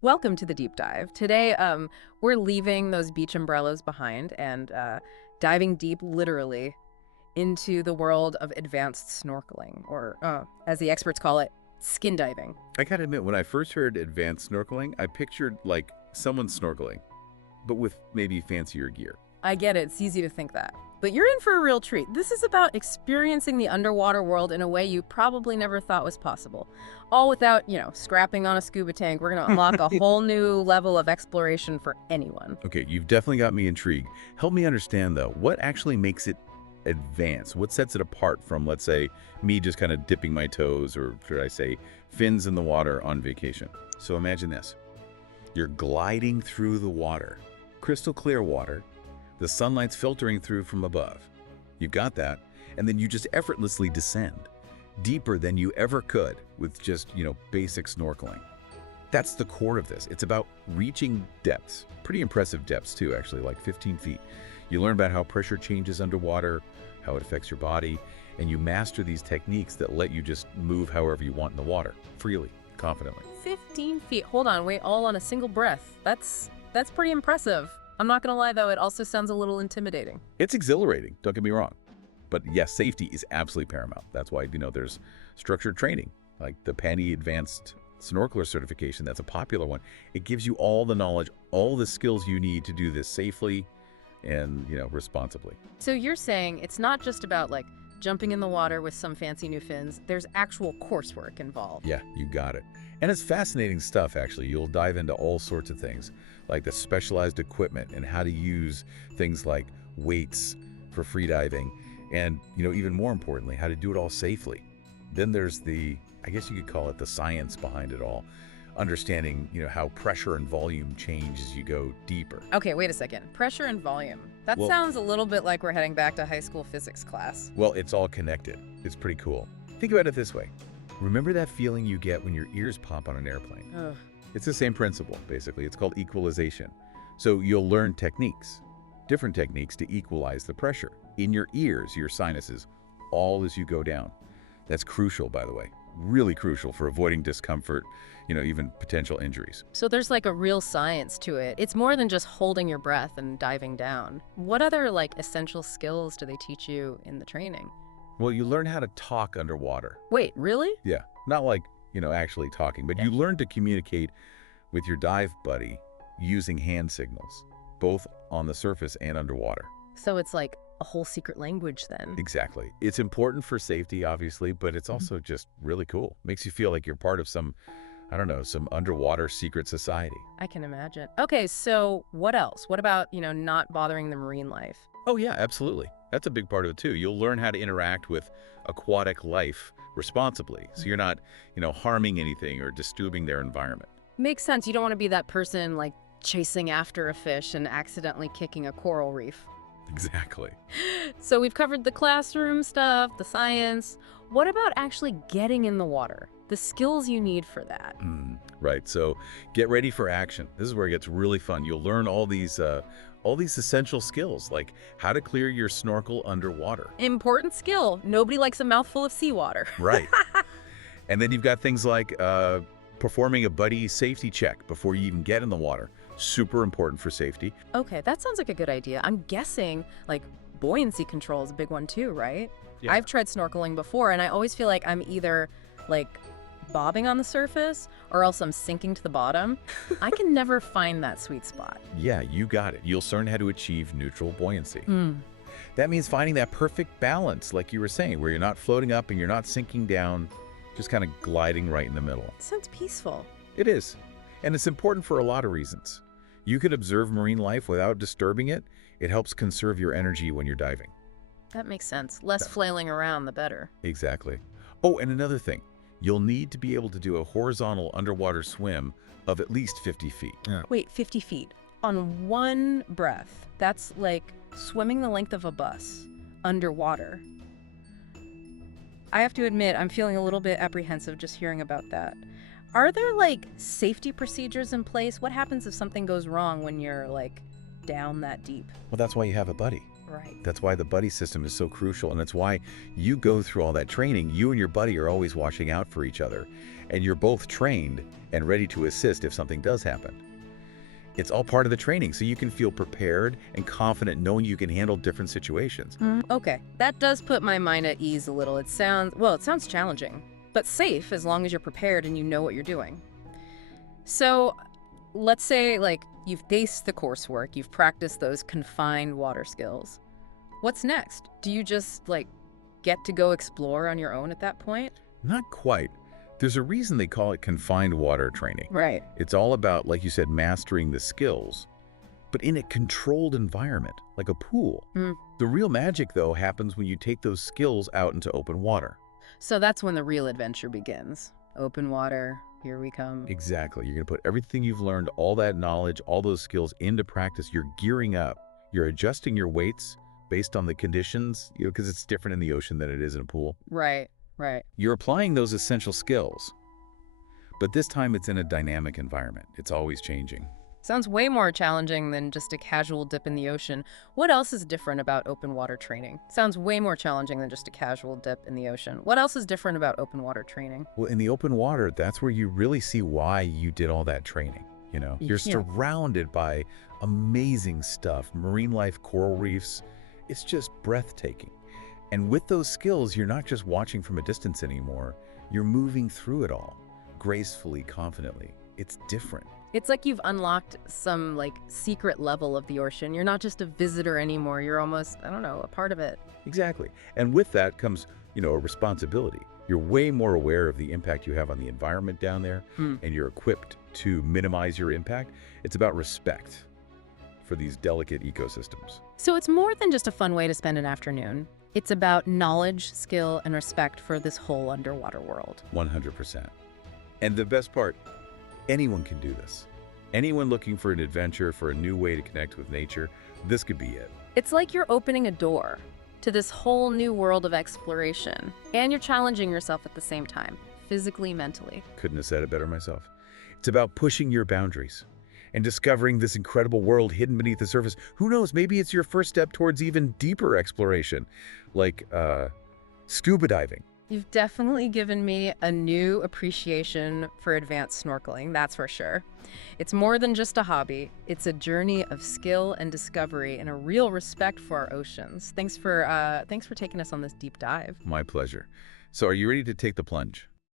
Welcome to the deep dive. Today, we're leaving those beach umbrellas behind and diving deep, literally, into the world of advanced snorkeling, or as the experts call it, skin diving. I gotta admit, when I first heard advanced snorkeling, I pictured like someone snorkeling, but with maybe fancier gear. I get it, it's easy to think that. But you're in for a real treat. This is about experiencing the underwater world in a way you probably never thought was possible. All without, scrapping on a scuba tank. We're going to unlock a whole new level of exploration for anyone. Okay, you've definitely got me intrigued. Help me understand though, what actually makes it advanced? What sets it apart from, let's say, me just kind of dipping my toes, or should I say, fins in the water on vacation? So imagine this. You're gliding through the water, crystal clear water. The sunlight's filtering through from above. You've got that, and then you just effortlessly descend, deeper than you ever could with just, basic snorkeling. That's the core of this. It's about reaching depths, pretty impressive depths too, actually, like 15 feet. You learn about how pressure changes underwater, how it affects your body, and you master these techniques that let you just move however you want in the water, freely, confidently. 15 feet. Hold on, wait, all on a single breath. That's pretty impressive. I'm not gonna lie though, it also sounds a little intimidating. It's exhilarating, don't get me wrong. But yes, safety is absolutely paramount. That's why, there's structured training, like the PANI Advanced Snorkeler certification. That's a popular one. It gives you all the knowledge, all the skills you need to do this safely and, responsibly. So you're saying it's not just about like jumping in the water with some fancy new fins. There's actual coursework involved. Yeah, you got it. And it's fascinating stuff, actually. You'll dive into all sorts of things, like the specialized equipment and how to use things like weights for free diving, and, even more importantly, how to do it all safely. Then there's I guess you could call it the science behind it all, understanding, how pressure and volume change as you go deeper. Okay, wait a second. Pressure and volume. That sounds a little bit like we're heading back to high school physics class. Well, it's all connected. It's pretty cool. Think about it this way. Remember that feeling you get when your ears pop on an airplane? Ugh. It's the same principle, basically. It's called equalization. So you'll learn techniques, different techniques to equalize the pressure in your ears, your sinuses, all as you go down. That's crucial, by the way. Really crucial for avoiding discomfort, even potential injuries. So there's like a real science to it. It's more than just holding your breath and diving down. What other essential skills do they teach you in the training? Well, you learn how to talk underwater. Wait, really? Yeah, not like, actually talking, but you learn to communicate with your dive buddy using hand signals, both on the surface and underwater. So it's like a whole secret language then. Exactly. It's important for safety, obviously, but it's also just really cool. Makes you feel like you're part of some underwater secret society. I can imagine. Okay, so what else? What about, not bothering the marine life? Oh yeah, absolutely. That's a big part of it too. You'll learn how to interact with aquatic life responsibly. So you're not, harming anything or disturbing their environment. Makes sense. You don't want to be that person chasing after a fish and accidentally kicking a coral reef. Exactly. So we've covered the classroom stuff, the science. What about actually getting in the water? The skills you need for that. Right. So get ready for action. This is where it gets really fun. You'll learn all these essential skills, like how to clear your snorkel underwater. Important skill. Nobody likes a mouthful of seawater. Right. And then you've got things like performing a buddy safety check before you even get in the water. Super important for safety. Okay, that sounds like a good idea. I'm guessing buoyancy control is a big one too, right? Yeah. I've tried snorkeling before and I always feel like I'm either bobbing on the surface or else I'm sinking to the bottom. I can never find that sweet spot. Yeah, you got it. You'll learn how to achieve neutral buoyancy. That means finding that perfect balance, like you were saying, where you're not floating up and you're not sinking down, just kind of gliding right in the middle. Sounds peaceful. It is. And it's important for a lot of reasons. You can observe marine life without disturbing it. It helps conserve your energy when you're diving. That makes sense. Less flailing around, the better. Exactly. Oh, and another thing. You'll need to be able to do a horizontal underwater swim of at least 50 feet. Yeah. Wait, 50 feet on one breath. That's like swimming the length of a bus underwater. I have to admit, I'm feeling a little bit apprehensive just hearing about that. Are there safety procedures in place? What happens if something goes wrong when you're down that deep? Well, that's why you have a buddy. Right. That's why the buddy system is so crucial, and it's why you go through all that training. You and your buddy are always watching out for each other, and you're both trained and ready to assist if something does happen. It's all part of the training, so you can feel prepared and confident knowing you can handle different situations. Okay, that does put my mind at ease a little. It sounds challenging, but safe as long as you're prepared and you know what you're doing. So, let's say, like, you've aced the coursework, you've practiced those confined water skills. What's next? Do you just, like, get to go explore on your own at that point? Not quite. There's a reason they call it confined water training. Right. It's all about, like you said, mastering the skills, but in a controlled environment, like a pool. The real magic, though, happens when you take those skills out into open water. So that's when the real adventure begins. Open water, here we come. Exactly. You're going to put everything you've learned, all that knowledge, all those skills into practice. You're gearing up. You're adjusting your weights based on the conditions, because it's different in the ocean than it is in a pool. Right. You're applying those essential skills, but this time it's in a dynamic environment. It's always changing. Sounds way more challenging than just a casual dip in the ocean. What else is different about open water training? Sounds way more challenging than just a casual dip in the ocean. What else is different about open water training? Well, in the open water, that's where you really see why you did all that training. You're Yeah. surrounded by amazing stuff, marine life, coral reefs. It's just breathtaking. And with those skills, you're not just watching from a distance anymore. You're moving through it all, gracefully, confidently. It's different. It's like you've unlocked some, like, secret level of the ocean. You're not just a visitor anymore. You're almost, I don't know, a part of it. Exactly. And with that comes, a responsibility. You're way more aware of the impact you have on the environment down there, and you're equipped to minimize your impact. It's about respect for these delicate ecosystems. So it's more than just a fun way to spend an afternoon. It's about knowledge, skill, and respect for this whole underwater world. 100%. And the best part, anyone can do this. Anyone looking for an adventure, for a new way to connect with nature, this could be it. It's like you're opening a door to this whole new world of exploration, and you're challenging yourself at the same time, physically, mentally. Couldn't have said it better myself. It's about pushing your boundaries and discovering this incredible world hidden beneath the surface. Who knows, maybe it's your first step towards even deeper exploration, like scuba diving. You've definitely given me a new appreciation for advanced snorkeling, that's for sure. It's more than just a hobby. It's a journey of skill and discovery and a real respect for our oceans. Thanks for taking us on this deep dive. My pleasure. So are you ready to take the plunge?